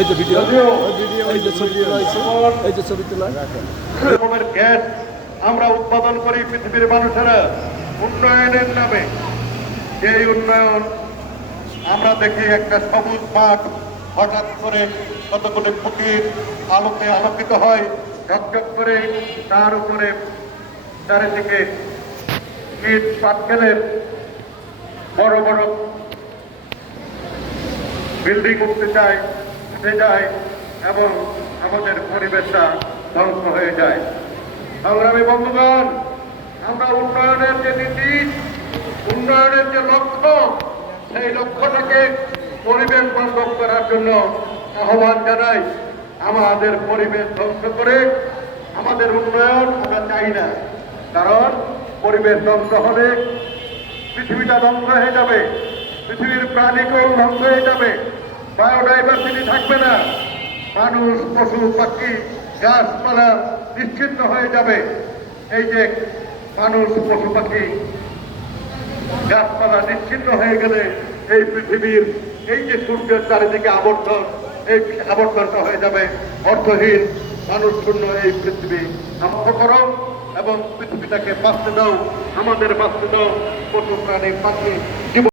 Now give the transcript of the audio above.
এই যে ভিডিও, এই যে ছবি এই যে ছবি তোলা গ্যাস আমরা উৎপাদন করি পৃথিবীর মানুষেরা উন্নয়নের নামে। সেই উন্নয়ন আমরা দেখি একটা সবুজ মাঠ হঠাৎ করে কতগুলি ফকির আলোতে আলোকিত হয়, ঝকঝক করে তার উপরে চারিদিকে ইট পাটকেলের বড় বড় বিল্ডিং উঠতে চায়। যায় এবং আমাদের পরিবেশটা ধ্বংস হয়ে যায়। সংগ্রামী বন্ধুগণ, আমরা উন্নয়নের যে নীতি, উন্নয়নের যে লক্ষ্য, সেই লক্ষ্যটাকে পরিবেশ বান্ধব করার জন্য আহ্বান জানাই। আমাদের পরিবেশ ধ্বংস করে আমাদের উন্নয়ন আমরা চাই না। কারণ পরিবেশ ধ্বংস হলে পৃথিবীটা ধ্বংস হয়ে যাবে, পৃথিবীর প্রাণীকেও ধ্বংস হয়ে যাবে। বায়োডাইভার্সিটি থাকবে না। মানুষ, পশু, পাখি, গাছপালা নিশ্চিন্ন হয়ে যাবে। এই যে মানুষ, পশু, পাখি, গাছপালা নিশ্চিন্ন হয়ে গেলে এই পৃথিবীর এই যে সূর্যের চারিদিকে আবর্তন, এই আবর্তনটা হয়ে যাবে। অর্থহীন মানুষ শূন্য এই পৃথিবী ধ্বংস করো এবং পৃথিবীটাকে বাঁচতে দাও, আমাদের বাঁচতে দাও, পশু, প্রাণী, পাখি